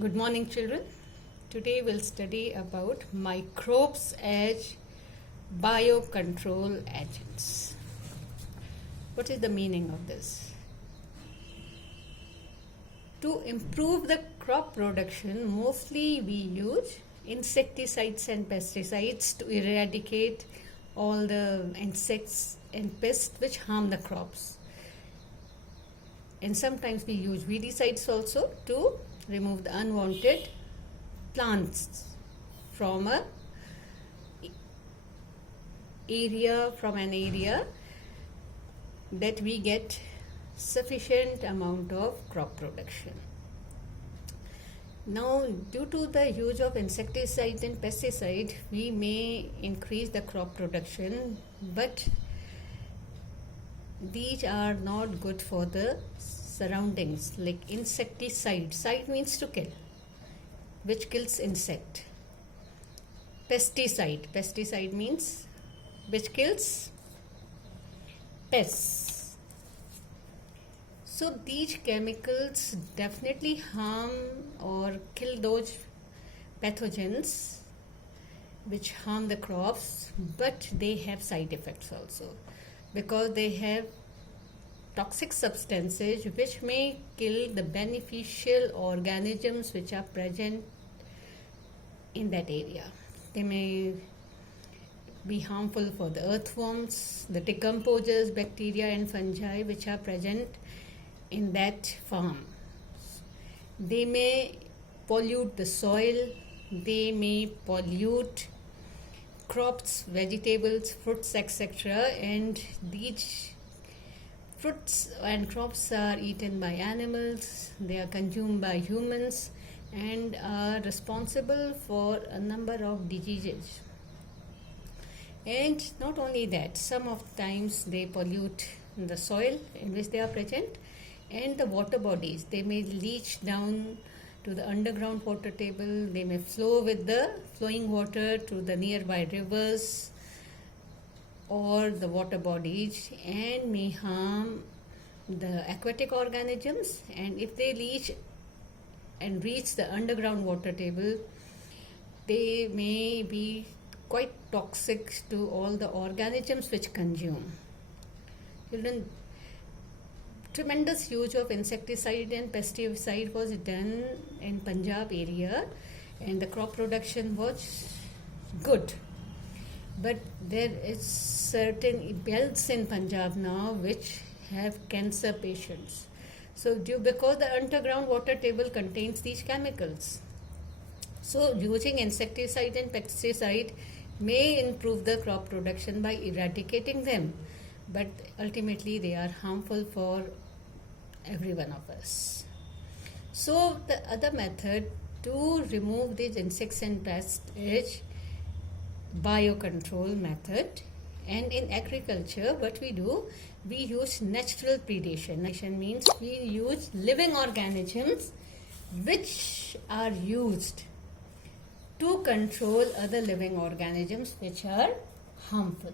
Good morning, children. Today we'll study about microbes as biocontrol agents. What is the meaning of this? To improve the crop production, mostly we use insecticides and pesticides to eradicate all the insects and pests which harm the crops. And sometimes we use weedicides also to remove the unwanted plants from an area that we get sufficient amount of crop production. Now, due to the use of insecticide and pesticide, we may increase the crop production, but these are not good for the surroundings. Like insecticide, side means to kill, which kills insect. Pesticide means which kills pests. So these chemicals definitely harm or kill those pathogens which harm the crops, but they have side effects also, because they have toxic substances which may kill the beneficial organisms which are present in that area. They may be harmful for the earthworms, the decomposers, bacteria and fungi which are present in that farm. They may pollute the soil, they may pollute crops, vegetables, fruits, etc. And these fruits and crops are eaten by animals, they are consumed by humans and are responsible for a number of diseases. And not only that, some of the times they pollute the soil in which they are present and the water bodies. They may leach down to the underground water table, they may flow with the flowing water to the nearby rivers or the water bodies and may harm the aquatic organisms. And if they leach and reach the underground water table, they may be quite toxic to all the organisms which consume. Children, tremendous use of insecticide and pesticide was done in Punjab area and the crop production was good. But there is certain belts in Punjab now which have cancer patients. So because the underground water table contains these chemicals. So using insecticide and pesticide may improve the crop production by eradicating them, but ultimately they are harmful for every one of us. So the other method to remove these insects and pests is biocontrol method. And in agriculture, what we do, we use natural predation. Predation means we use living organisms which are used to control other living organisms which are harmful.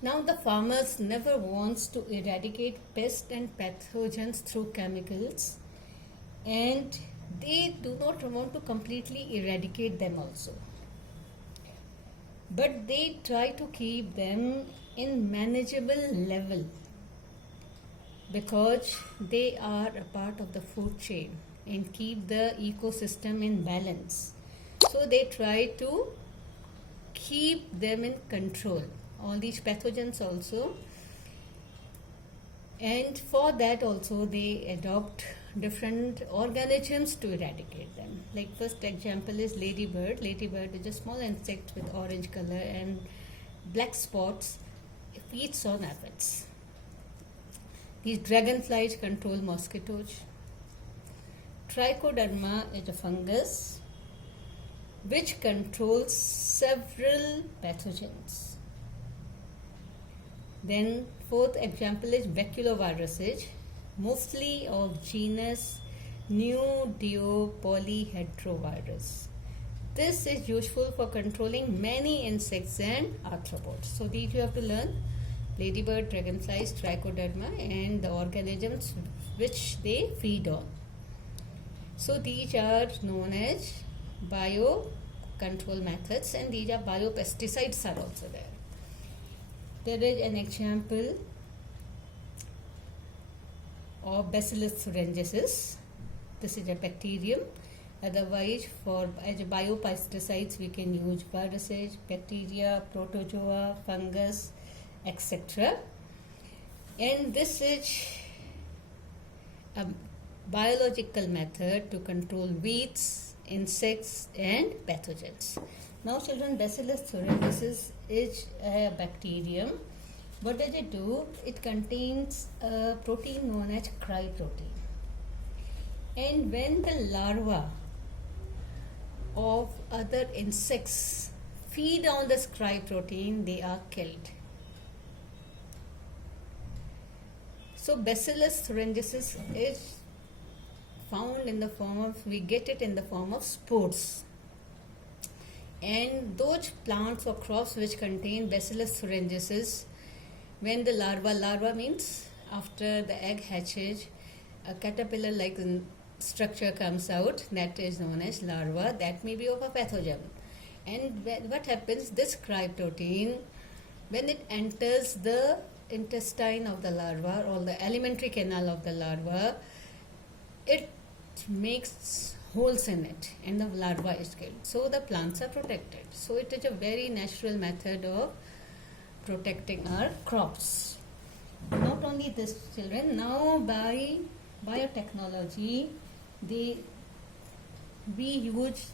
Now the farmers never wants to eradicate pests and pathogens through chemicals, and they do not want to completely eradicate them also. But they try to keep them in manageable level because they are a part of the food chain and keep the ecosystem in balance. So they try to keep them in control, all these pathogens also. And for that also they adopt different organisms to eradicate them. Like first example is ladybird. Ladybird is a small insect with orange color and black spots. It feeds on aphids. These dragonflies control mosquitoes. Trichoderma is a fungus which controls several pathogens. Then fourth example is baculoviruses, mostly of genus Pneumopolyhedrovirus. This is useful for controlling many insects and arthropods. So these you have to learn: ladybird, dragonflies, trichoderma, and the organisms which they feed on. So these are known as bio control methods, and these are biopesticides are also there. There is an example of Bacillus thuringiensis. This is a bacterium. Otherwise, for as biopesticides, we can use viruses, bacteria, protozoa, fungus, etc. And this is a biological method to control weeds, insects, and pathogens. Now, children, Bacillus thuringiensis is a bacterium. What does it do? It contains a protein known as cryprotein. And when the larva of other insects feed on this cryprotein, they are killed. So Bacillus thuringiensis is found in the form of, we get it in the form of spores. And those plants or crops which contain Bacillus thuringiensis, when the larva means after the egg hatches, a caterpillar like structure comes out, that is known as larva, that may be of a pathogen. And what happens, this cryprotein, when it enters the intestine of the larva or the alimentary canal of the larva, it makes holes in it and the larva is killed. So the plants are protected. So it is a very natural method of protecting our crops. Not only this, children, now by biotechnology, we use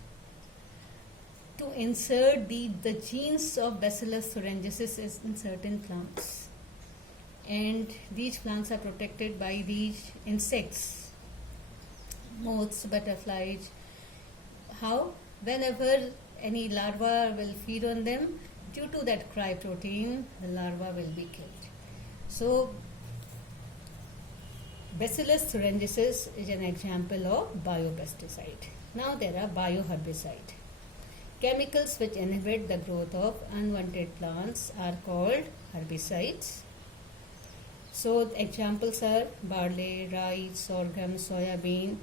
to insert the genes of Bacillus thuringiensis in certain plants. And these plants are protected by these insects, moths, butterflies. How? Whenever any larva will feed on them, due to that cryprotein, the larva will be killed. So Bacillus thuringiensis is an example of biopesticide. Now there are bioherbicide. Chemicals which inhibit the growth of unwanted plants are called herbicides. So examples are barley, rice, sorghum, soya bean,